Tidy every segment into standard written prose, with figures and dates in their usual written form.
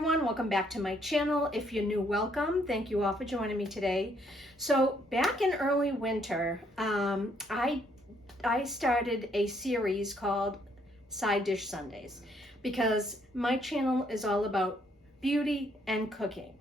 everyone, welcome back to my channel. If you're new, welcome. Thank you all for joining me today. So back in early winter, I started a series called Side Dish Sundays because my channel is all about beauty and cooking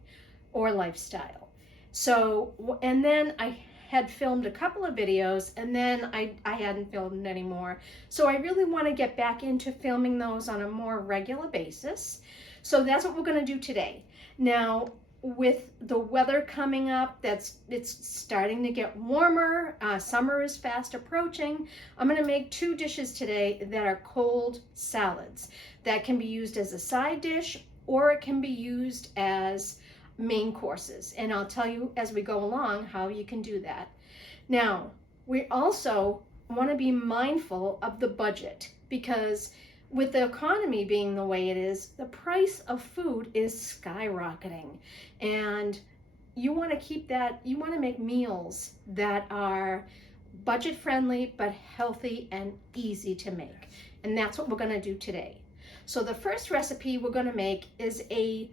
or lifestyle. So, and then I had filmed a couple of videos and then I hadn't filmed anymore. So I really want to get back into filming those on a more regular basis. So that's what we're going to do today. Now, with the weather coming up, it's starting to get warmer. Summer is fast approaching. I'm going to make two dishes today that are cold salads that can be used as a side dish or it can be used as main courses, and I'll tell you as we go along how you can do that. Now, we also want to be mindful of the budget because with the economy being the way it is, the price of food is skyrocketing, and you want to keep that, you want to make meals that are budget friendly but healthy and easy to make, and that's what we're going to do today. So the first recipe we're going to make is a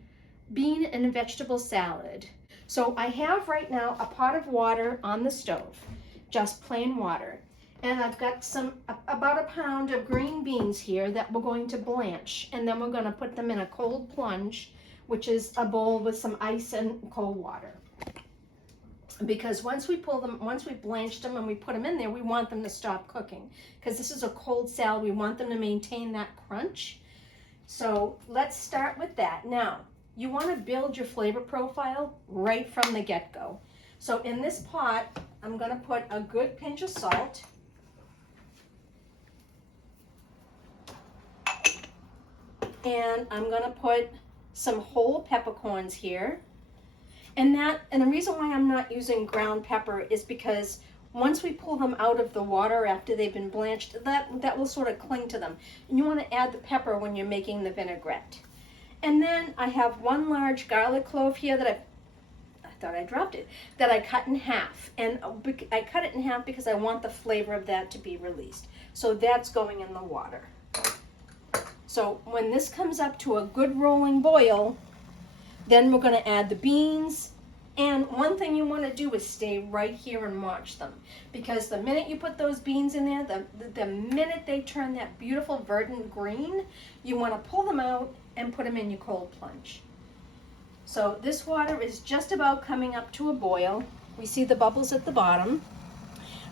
bean and vegetable salad. So I have right now a pot of water on the stove, just plain water. And I've got about a pound of green beans here that we're going to blanch. And then we're going to put them in a cold plunge, which is a bowl with some ice and cold water. Because once we blanch them and we put them in there, we want them to stop cooking. Because this is a cold salad, we want them to maintain that crunch. So let's start with that. Now, you want to build your flavor profile right from the get-go. So in this pot, I'm going to put a good pinch of salt. And I'm going to put some whole peppercorns here. And the reason why I'm not using ground pepper is because once we pull them out of the water after they've been blanched, that will sort of cling to them. And you want to add the pepper when you're making the vinaigrette. And then I have one large garlic clove here that I thought I dropped it, that I cut in half. And I cut it in half because I want the flavor of that to be released. So that's going in the water. So when this comes up to a good rolling boil, then we're going to add the beans. And one thing you want to do is stay right here and watch them. Because the minute you put those beans in there, the minute they turn that beautiful verdant green, you want to pull them out and put them in your cold plunge. So this water is just about coming up to a boil. We see the bubbles at the bottom.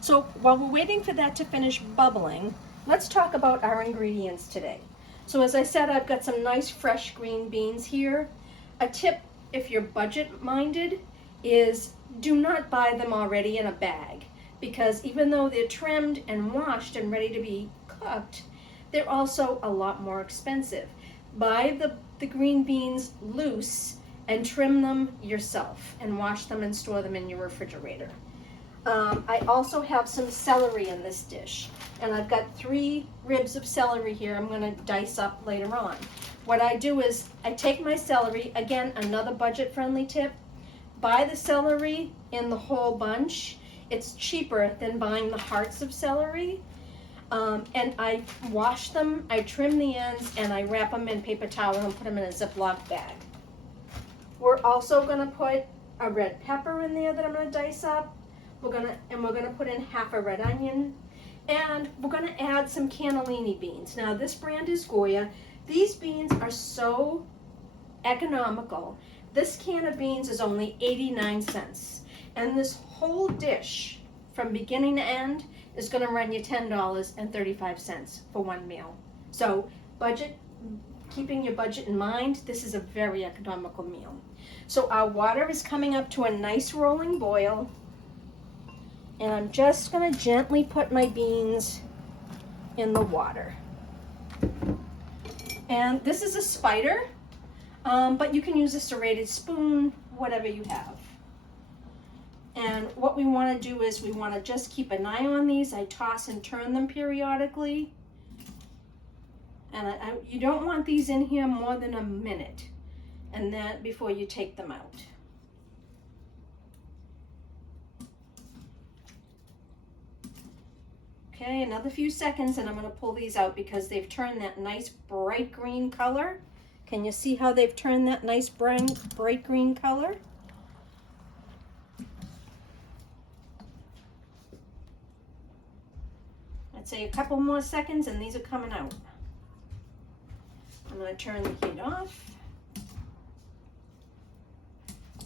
So while we're waiting for that to finish bubbling, let's talk about our ingredients today. So as I said, I've got some nice fresh green beans here. A tip, if you're budget minded, is do not buy them already in a bag, because even though they're trimmed and washed and ready to be cooked, they're also a lot more expensive. Buy the green beans loose and trim them yourself and wash them and store them in your refrigerator. I also have some celery in this dish, and I've got 3 ribs of celery here I'm going to dice up later on. What I do is I take my celery, again, another budget-friendly tip, buy the celery in the whole bunch. It's cheaper than buying the hearts of celery. And I wash them, I trim the ends, and I wrap them in paper towel and put them in a Ziploc bag. We're also going to put a red pepper in there that I'm going to dice up. We're going to put in half a red onion, and we're going to add some cannellini beans. Now this brand is Goya. These beans are so economical. This can of beans is only 89 cents, and this whole dish from beginning to end is going to run you $10.35 for one meal. So keeping your budget in mind, this is a very economical meal. So our water is coming up to a nice rolling boil, and I'm just going to gently put my beans in the water. And this is a spider, but you can use a serrated spoon, whatever you have. And what we want to do is we want to just keep an eye on these. I toss and turn them periodically. And you don't want these in here more than a minute, and then before you take them out. Okay, another few seconds and I'm going to pull these out because they've turned that nice bright green color Can you see how they've turned that nice bright green color? I'd say a couple more seconds and these are coming out. I'm going to turn the heat off.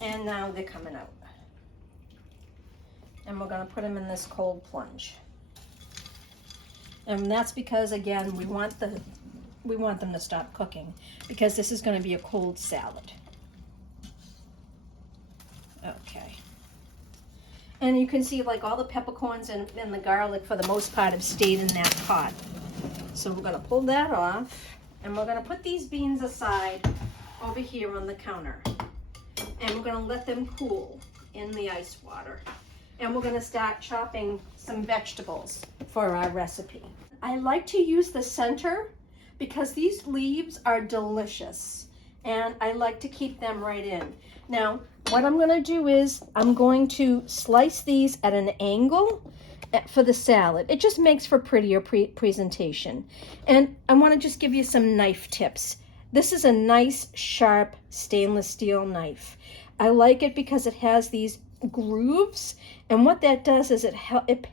And now they're coming out. And we're going to put them in this cold plunge. And that's because, again, we want them to stop cooking because this is going to be a cold salad. Okay. And you can see like all the peppercorns and the garlic for the most part have stayed in that pot. So we're going to pull that off and we're going to put these beans aside over here on the counter. And we're going to let them cool in the ice water. And we're going to start chopping some vegetables for our recipe. I like to use the center because these leaves are delicious and I like to keep them right in. Now, what I'm going to do is I'm going to slice these at an angle for the salad. It just makes for prettier presentation. And I want to just give you some knife tips. This is a nice, sharp stainless steel knife. I like it because it has these grooves, and what that does is it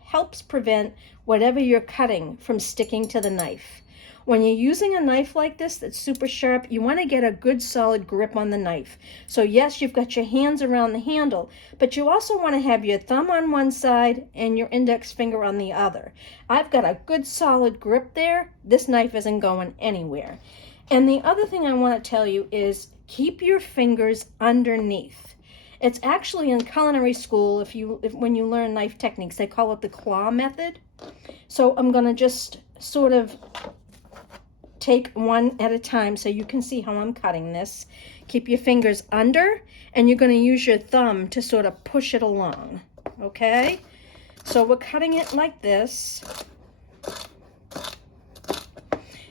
helps prevent whatever you're cutting from sticking to the knife. When you're using a knife like this that's super sharp, you want to get a good solid grip on the knife. So yes, you've got your hands around the handle, but you also want to have your thumb on one side and your index finger on the other. I've got a good solid grip there. This knife isn't going anywhere. And the other thing I want to tell you is keep your fingers underneath. It's actually in culinary school, when you learn knife techniques, they call it the claw method. So I'm going to just sort of take one at a time so you can see how I'm cutting this. Keep your fingers under, and you're going to use your thumb to sort of push it along, okay? So we're cutting it like this.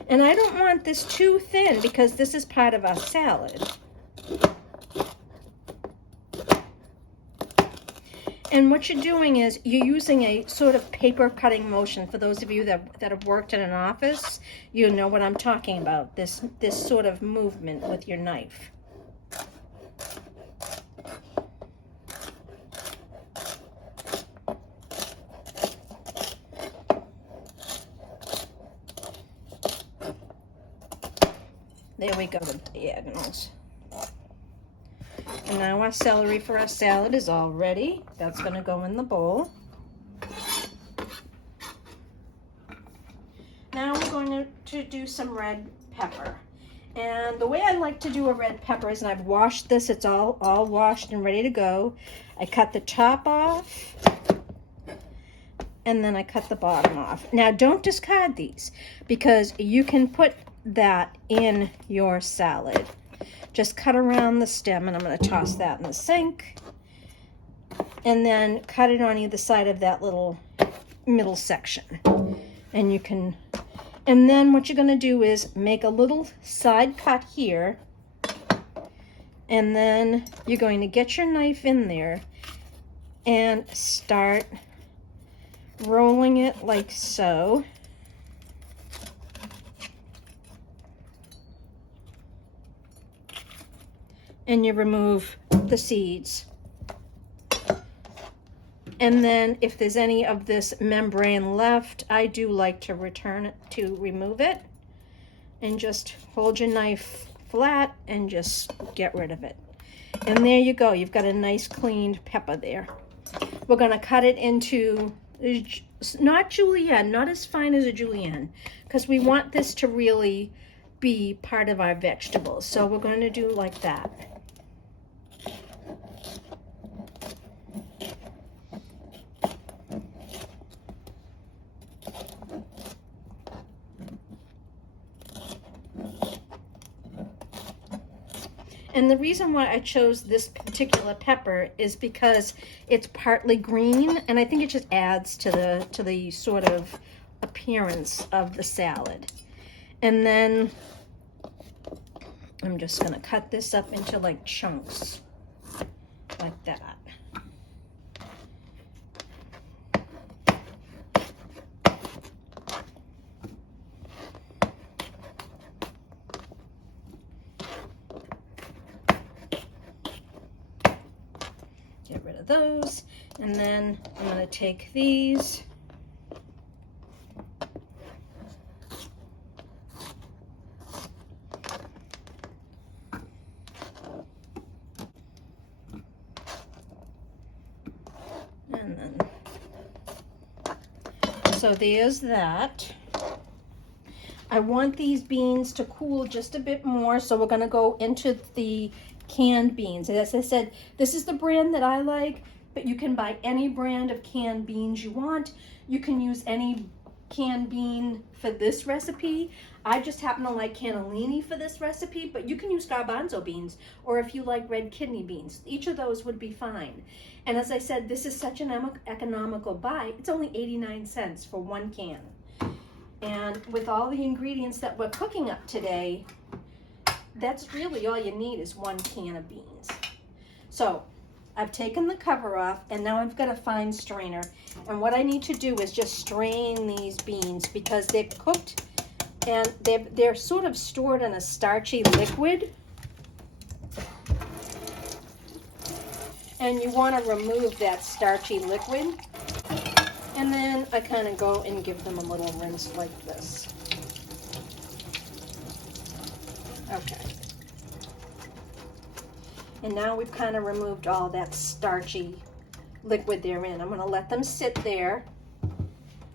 And I don't want this too thin because this is part of our salad. And what you're doing is you're using a sort of paper cutting motion. For those of you that have worked in an office, you know what I'm talking about, this sort of movement with your knife. There we go, the diagonals. And now our celery for our salad is all ready. That's going to go in the bowl. Now we're going to do some red pepper. And the way I like to do a red pepper is, and I've washed this, it's all washed and ready to go. I cut the top off, and then I cut the bottom off. Now don't discard these because you can put that in your salad. Just cut around the stem, and I'm going to toss that in the sink. And then cut it on either side of that little middle section. And you can, and then what you're going to do is make a little side cut here. And then you're going to get your knife in there and start rolling it like so. And you remove the seeds. And then if there's any of this membrane left, I do like to remove it. And just hold your knife flat and just get rid of it. And there you go. You've got a nice cleaned pepper there. We're going to cut it into, not julienne, not as fine as a julienne, because we want this to really be part of our vegetables. So we're going to do like that. And the reason why I chose this particular pepper is because it's partly green, and I think it just adds to the sort of appearance of the salad. And then I'm just going to cut this up into like chunks, like that. of those. And then I'm going to take these. And then, so there's that. I want these beans to cool just a bit more, so we're gonna go into the canned beans. As I said, this is the brand that I like, but you can buy any brand of canned beans you want. You can use any canned bean for this recipe. I just happen to like cannellini for this recipe, but you can use garbanzo beans, or if you like red kidney beans, each of those would be fine. And as I said, this is such an economical buy. It's only 89 cents for one can. And with all the ingredients that we're cooking up today, that's really all you need is one can of beans. So I've taken the cover off, and now I've got a fine strainer. And what I need to do is just strain these beans because they've cooked and they're sort of stored in a starchy liquid. And you want to remove that starchy liquid. And then I kind of go and give them a little rinse like this. Okay. And now we've kind of removed all that starchy liquid they're in. I'm going to let them sit there.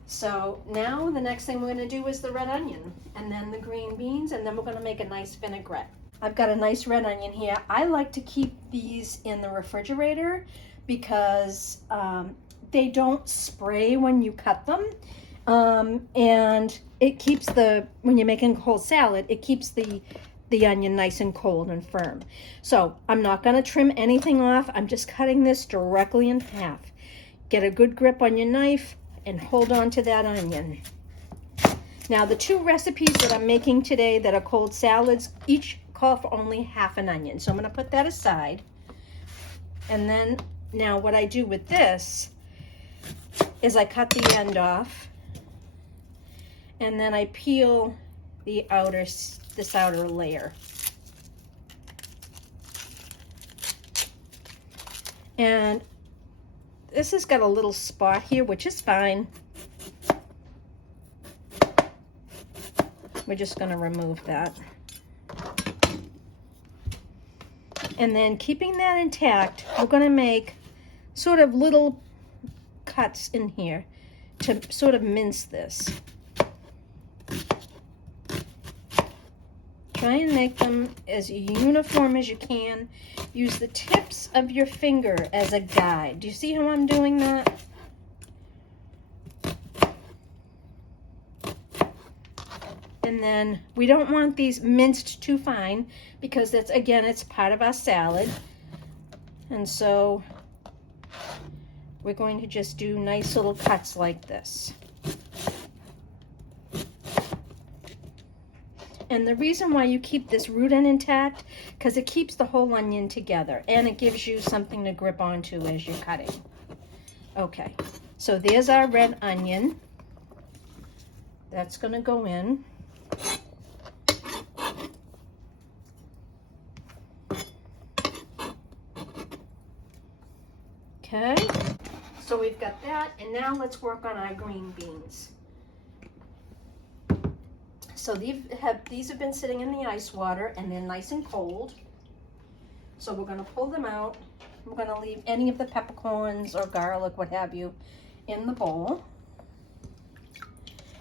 So now the next thing we're going to do is the red onion, and then the green beans, and then we're going to make a nice vinaigrette. I've got a nice red onion here. I like to keep these in the refrigerator because they don't spray when you cut them. And it keeps when you're making a whole salad, it keeps the onion nice and cold and firm. So I'm not going to trim anything off. I'm just cutting this directly in half. Get a good grip on your knife and hold on to that onion. Now the two recipes that I'm making today that are cold salads, each call for only half an onion. So I'm going to put that aside. And then now what I do with this is I cut the end off, and then I peel this outer layer. And this has got a little spot here, which is fine. We're just going to remove that. And then keeping that intact, we're going to make sort of little cuts in here to sort of mince this. Try and make them as uniform as you can. Use the tips of your finger as a guide. Do you see how I'm doing that? And then we don't want these minced too fine because that's, again, it's part of our salad. And so we're going to just do nice little cuts like this. And the reason why you keep this root end intact, because it keeps the whole onion together and it gives you something to grip onto as you're cutting. Okay, so there's our red onion. That's going to go in. Okay, so we've got that, and now let's work on our green beans. So these have been sitting in the ice water, and they're nice and cold. So we're going to pull them out. We're going to leave any of the peppercorns or garlic, what have you, in the bowl.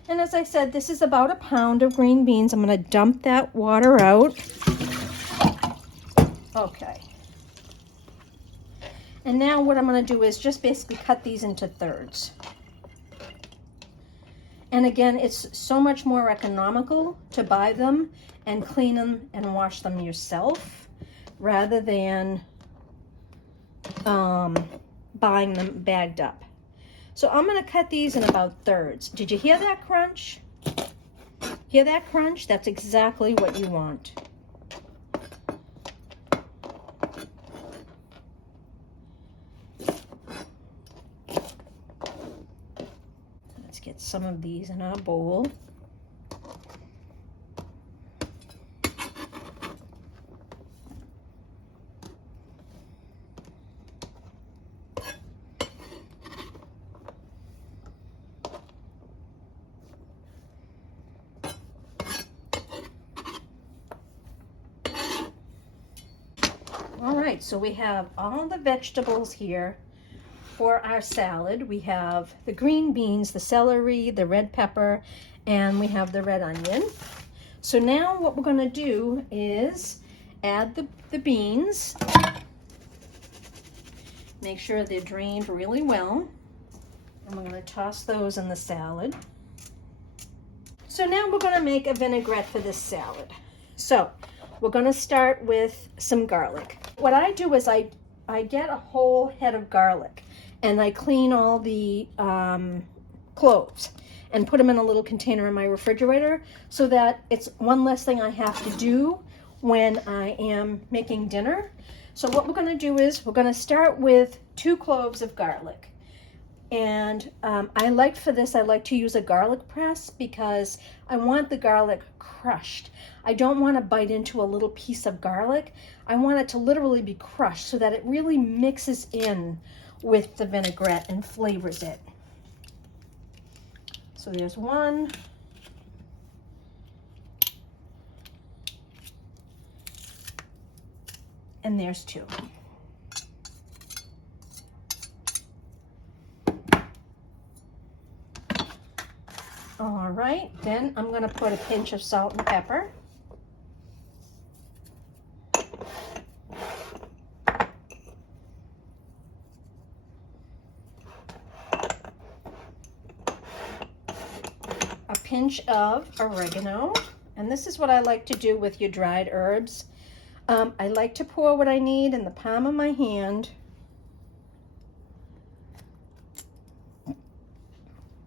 And as I said, this is about a pound of green beans. I'm going to dump that water out. Okay. And now what I'm going to do is just basically cut these into thirds. And again, it's so much more economical to buy them and clean them and wash them yourself rather than buying them bagged up. So I'm going to cut these in about thirds. Did you hear that crunch? Hear that crunch? That's exactly what you want. Let's get some of these in our bowl. All right, so we have all the vegetables here for our salad. We have the green beans, the celery, the red pepper, and we have the red onion. So now what we're going to do is add the beans. Make sure they're drained really well. And we're going to toss those in the salad. So now we're going to make a vinaigrette for this salad. So we're going to start with some garlic. What I do is I get a whole head of garlic and I clean all the cloves and put them in a little container in my refrigerator so that it's one less thing I have to do when I am making dinner. So what we're going to do is we're going to start with 2 cloves of garlic. And I like to use a garlic press because I want the garlic crushed. I don't want to bite into a little piece of garlic. I want it to literally be crushed so that it really mixes in with the vinaigrette and flavors it. So there's 1. And there's 2. All right, then I'm going to put a pinch of salt and pepper. A pinch of oregano, and this is what I like to do with your dried herbs. I like to pour what I need in the palm of my hand.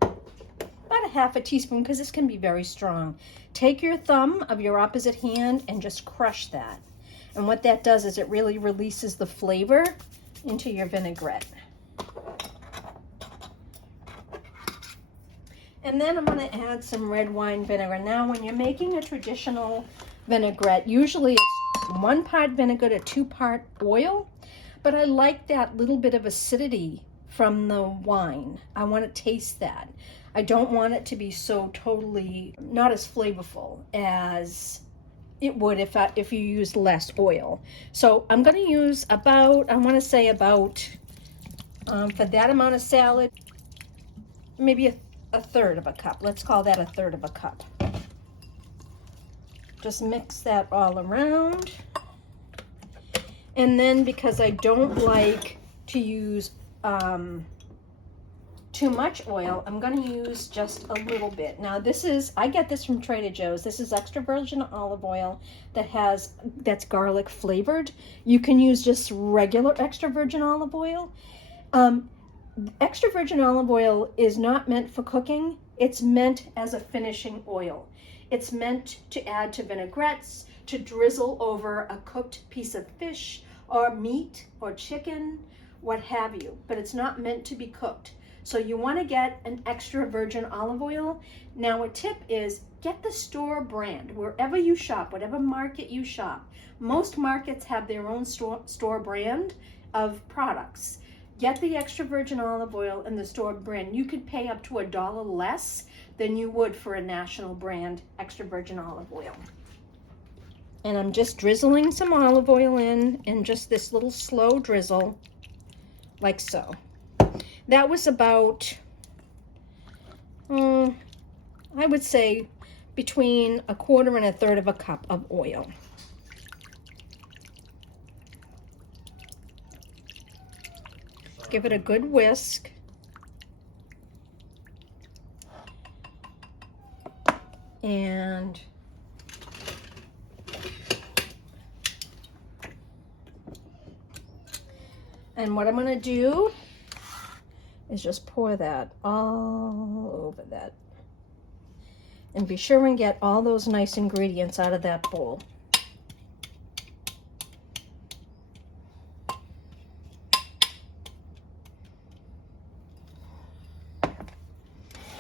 About a half a teaspoon because this can be very strong. Take your thumb of your opposite hand and just crush that. And what that does is it really releases the flavor into your vinaigrette. And then I'm going to add some red wine vinegar. Now when you're making a traditional vinaigrette, usually it's 1 part vinegar to 2 part oil, but I like that little bit of acidity from the wine. I want to taste that. I don't want it to be so totally not as flavorful as it would if you used less oil. So I'm going to use about, I want to say about, for that amount of salad, maybe a third of a cup. Let's call that a third of a cup. Just mix that all around. And then because I don't like to use too much oil, I'm going to use just a little bit. Now this is, I get this from Trader Joe's. This is extra virgin olive oil that's garlic flavored. You can use just regular extra virgin olive oil. Extra virgin olive oil is not meant for cooking. It's meant as a finishing oil. It's meant to add to vinaigrettes, to drizzle over a cooked piece of fish or meat or chicken, what have you. But it's not meant to be cooked. So you want to get an extra virgin olive oil. Now a tip is get the store brand wherever you shop, whatever market you shop. Most markets have their own store brand of products. Get the extra virgin olive oil in the store brand. You could pay up to $1 less than you would for a national brand extra virgin olive oil. And I'm just drizzling some olive oil in just this little slow drizzle, like so. That was about, I would say, between 1/4 and 1/3 of a cup of oil. Give it a good whisk. And what I'm going to do is just pour that all over that. And be sure and get all those nice ingredients out of that bowl.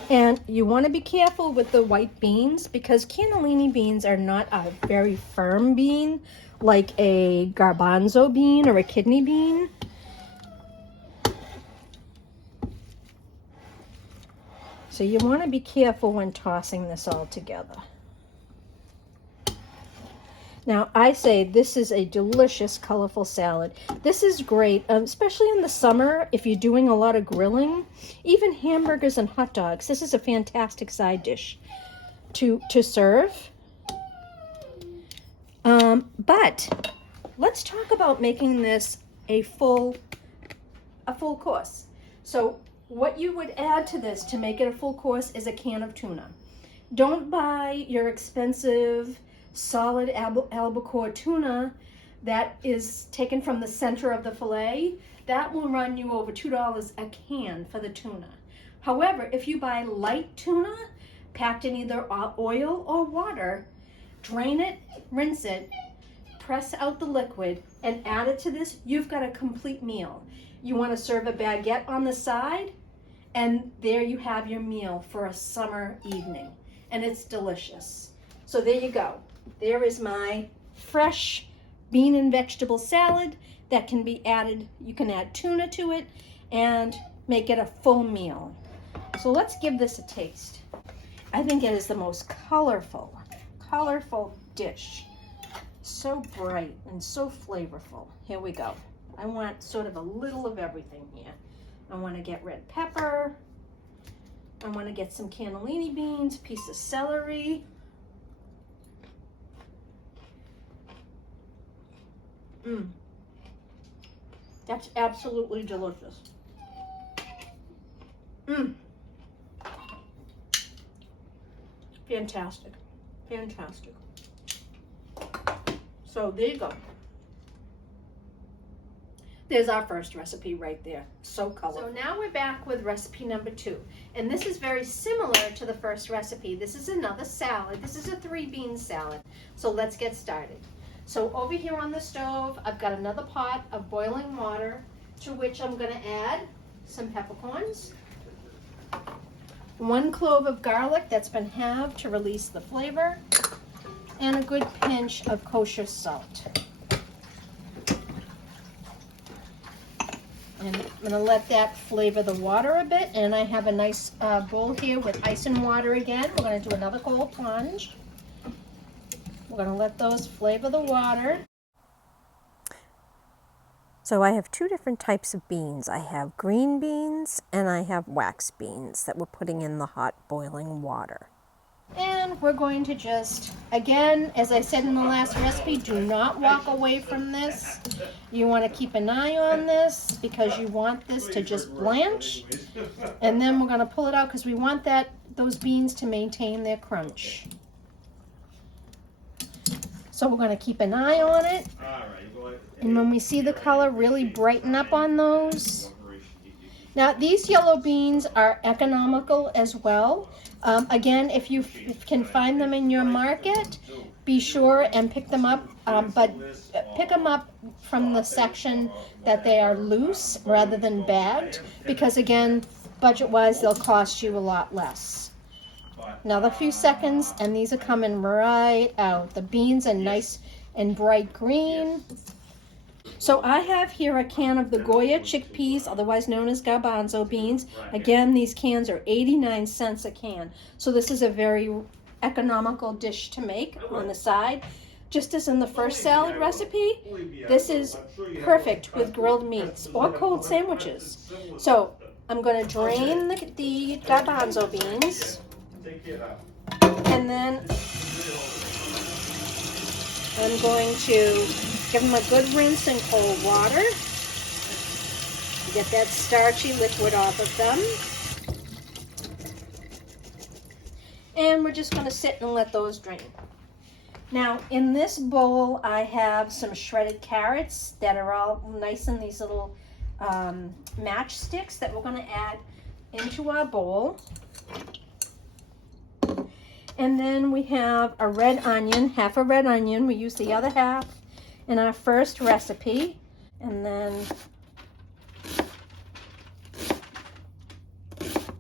And you want to be careful with the white beans because cannellini beans are not a very firm bean like a garbanzo bean or a kidney bean. So you want to be careful when tossing this all together. Now, I say this is a delicious, colorful salad. This is great, especially in the summer if you're doing a lot of grilling, even hamburgers and hot dogs. This is a fantastic side dish to serve. But let's talk about making this a full course. So what you would add to this to make it a full course is a can of tuna. Don't buy your expensive solid albacore tuna that is taken from the center of the fillet. That will run you over $2 a can for the tuna. However, if you buy light tuna packed in either oil or water, drain it, rinse it, press out the liquid, and add it to this, you've got a complete meal. You want to serve a baguette on the side, and there you have your meal for a summer evening, and it's delicious. So there you go. There is my fresh bean and vegetable salad that can be added. You can add tuna to it and make it a full meal. So let's give this a taste. I think it is the most colorful dish. So bright and so flavorful. Here we go. I want sort of a little of everything here. I want to get red pepper. I want to get some cannellini beans, piece of celery. That's absolutely delicious. Fantastic. Fantastic. So there you go. There's our first recipe right there. So colorful. So now we're back with recipe number 2. And this is very similar to the first recipe. This is another salad. This is a 3-bean salad. So let's get started. So over here on the stove, I've got another pot of boiling water to which I'm going to add some peppercorns, 1 clove of garlic that's been halved to release the flavor, and a good pinch of kosher salt. And I'm going to let that flavor the water a bit. And I have a nice bowl here with ice and water again. We're going to do another cold plunge. We're going to let those flavor the water. So I have 2 different types of beans. I have green beans and I have wax beans that we're putting in the hot boiling water. And we're going to just, again, as I said in the last recipe, do not walk away from this. You want to keep an eye on this because you want this to just blanch. And then we're going to pull it out because we want those beans to maintain their crunch. So we're going to keep an eye on it. And when we see the color really brighten up on those. Now, these yellow beans are economical as well. Again, if you can find them in your market, be sure and pick them up, but pick them up from the section that they are loose rather than bagged, because again, budget-wise, they'll cost you a lot less. Another few seconds, and these are coming right out. The beans are nice and bright green. So I have here a can of the Goya chickpeas, otherwise known as garbanzo beans. Again, these cans are 89 cents a can. So this is a very economical dish to make on the side. Just as in the first salad recipe, this is perfect with grilled meats or cold sandwiches. So I'm going to drain the garbanzo beans, and then I'm going to give them a good rinse in cold water. Get that starchy liquid off of them. And we're just going to sit and let those drain. Now, in this bowl, I have some shredded carrots that are all nice in these little matchsticks that we're going to add into our bowl. And then we have a red onion, half a red onion. We use the other half in our first recipe. And then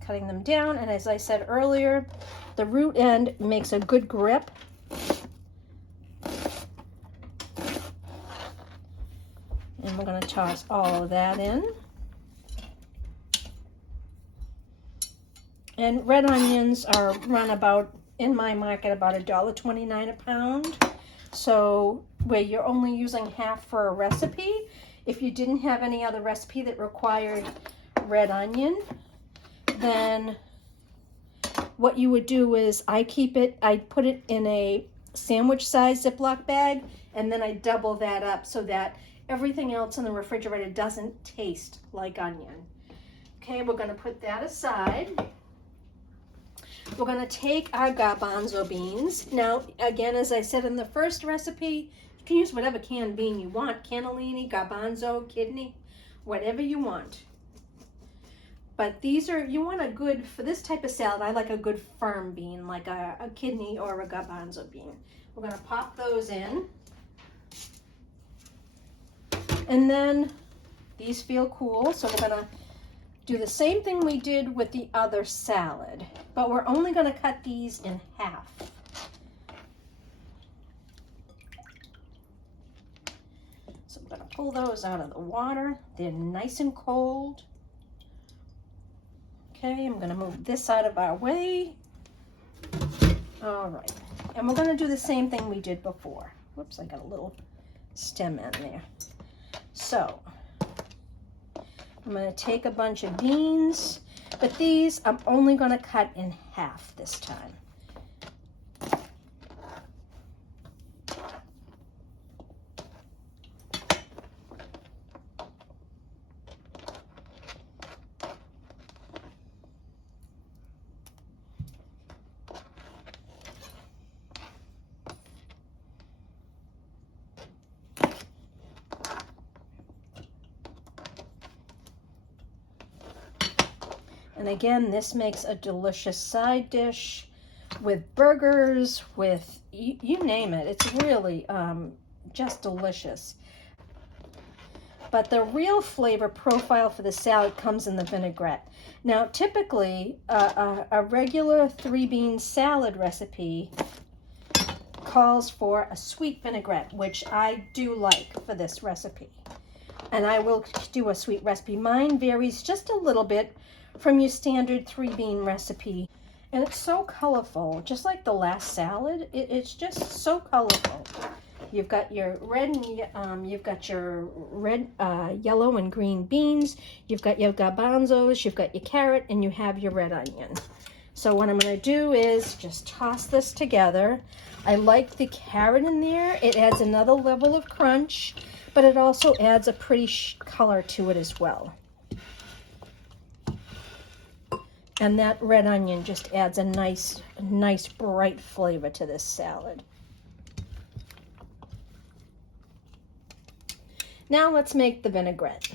cutting them down. And as I said earlier, the root end makes a good grip. And we're going to toss all of that in. And red onions run about, in my market, about $1.29 a pound. So where you're only using half for a recipe, if you didn't have any other recipe that required red onion, then what you would do is I put it in a sandwich size Ziploc bag, and then I double that up so that everything else in the refrigerator doesn't taste like onion. Okay, we're gonna put that aside. We're gonna take our garbanzo beans. Now, again, as I said in the first recipe, you can use whatever canned bean you want, cannellini, garbanzo, kidney, whatever you want. But these are, you want a good, for this type of salad, I like a good firm bean, like a kidney or a garbanzo bean. We're gonna pop those in. And then these feel cool, so we're gonna do the same thing we did with the other salad, but we're only gonna cut these in half. So I'm gonna pull those out of the water. They're nice and cold. Okay, I'm gonna move this out of our way. All right, and we're gonna do the same thing we did before. Whoops, I got a little stem in there. So I'm gonna take a bunch of beans, but these I'm only gonna cut in half this time. And again, this makes a delicious side dish with burgers, with you name it. It's really just delicious. But the real flavor profile for the salad comes in the vinaigrette. Now, typically, a regular 3-bean salad recipe calls for a sweet vinaigrette, which I do like for this recipe. And I will do a sweet recipe. Mine varies just a little bit from your standard 3-bean recipe. And it's so colorful, just like the last salad. It's just so colorful. You've got your red and you've got your red, yellow and green beans. You've got your garbanzos, you've got your carrot, and you have your red onion. So what I'm gonna do is just toss this together. I like the carrot in there. It adds another level of crunch, but it also adds a pretty color to it as well. And that red onion just adds a nice bright flavor to this salad. Now let's make the vinaigrette.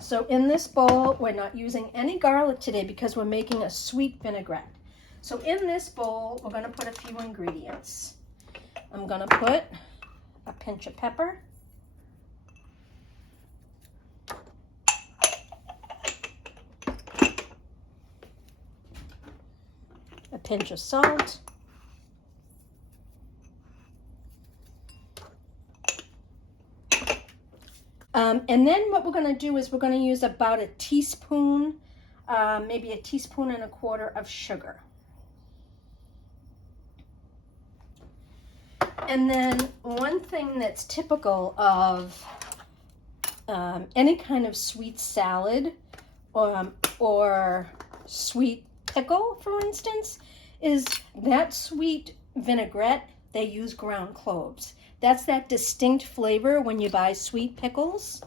So in this bowl, we're not using any garlic today because we're making a sweet vinaigrette. So in this bowl, we're gonna put a few ingredients. I'm gonna put a pinch of pepper, a pinch of salt, and then what we're going to do is we're going to use about a teaspoon, maybe a teaspoon and a quarter of sugar. And then one thing that's typical of any kind of sweet salad or sweet pickle, for instance, is that sweet vinaigrette, they use ground cloves. That's that distinct flavor when you buy sweet pickles.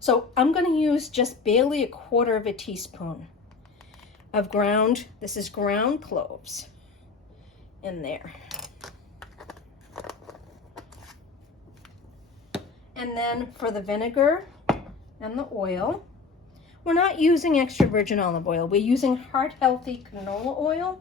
So I'm going to use just barely a quarter of a teaspoon of ground, this is ground cloves in there. And then for the vinegar and the oil, we're not using extra virgin olive oil. We're using heart-healthy canola oil.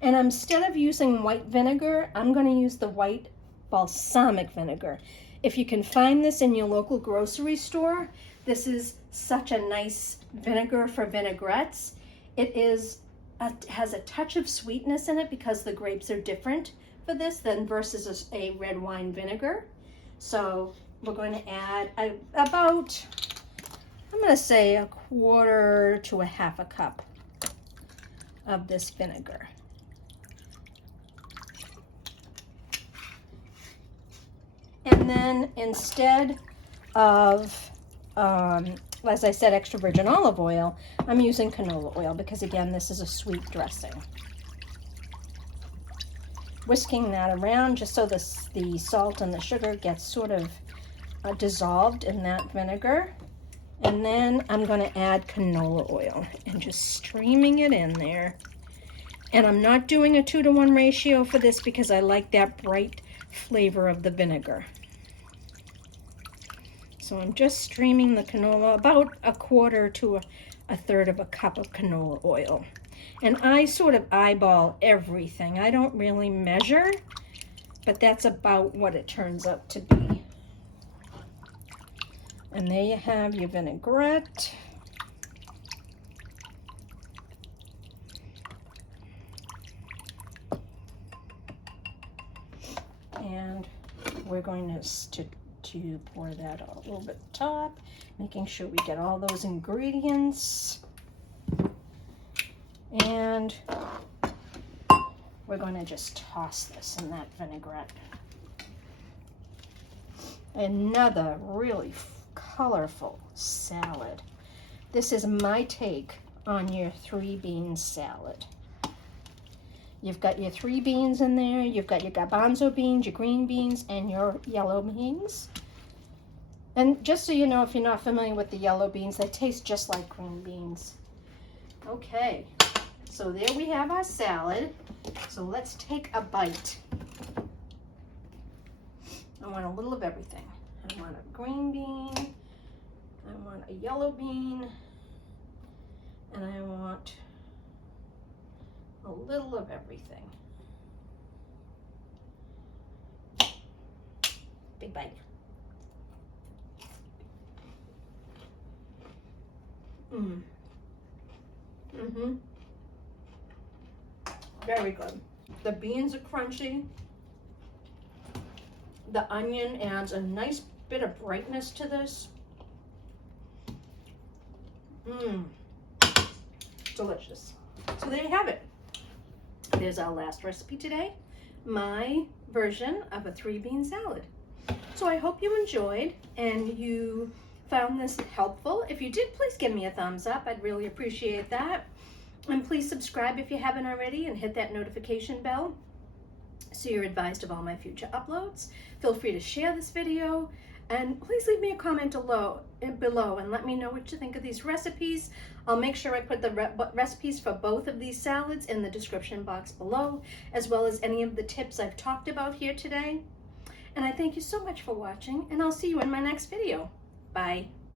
And instead of using white vinegar, I'm going to use the white balsamic vinegar. If you can find this in your local grocery store, this is such a nice vinegar for vinaigrettes. It has a touch of sweetness in it because the grapes are different for this than versus a red wine vinegar. So we're going to add about, I'm going to say a quarter to a half a cup of this vinegar. And then instead of, as I said, extra virgin olive oil, I'm using canola oil because, again, this is a sweet dressing. Whisking that around just so the salt and the sugar gets sort of dissolved in that vinegar. And then I'm going to add canola oil and just streaming it in there. And I'm not doing a 2-to-1 ratio for this because I like that bright flavor of the vinegar. So I'm just streaming the canola, about 1/4 to a 1/3 of a cup of canola oil. And I sort of eyeball everything. I don't really measure, but that's about what it turns out to be. And there you have your vinaigrette. And we're going to pour that a little bit top, making sure we get all those ingredients. And we're going to just toss this in that vinaigrette. Another really colorful salad. This is my take on your 3-bean salad. You've got your 3 beans in there. You've got your garbanzo beans, your green beans, and your yellow beans. And just so you know, if you're not familiar with the yellow beans, they taste just like green beans. Okay, so there we have our salad. So let's take a bite. I want a little of everything. I want a green bean, I want a yellow bean, and I want a little of everything. Big bite. Very good. The beans are crunchy. The onion adds a nice bit of brightness to this. Delicious. So there you have it. There's our last recipe today, my version of a 3-bean salad. So I hope you enjoyed and you found this helpful. If you did, please give me a thumbs up. I'd really appreciate that. And please subscribe if you haven't already and hit that notification bell so you're advised of all my future uploads. Feel free to share this video and please leave me a comment below and let me know what you think of these recipes. I'll make sure I put the recipes for both of these salads in the description box below, as well as any of the tips I've talked about here today. And I thank you so much for watching, and I'll see you in my next video. Bye.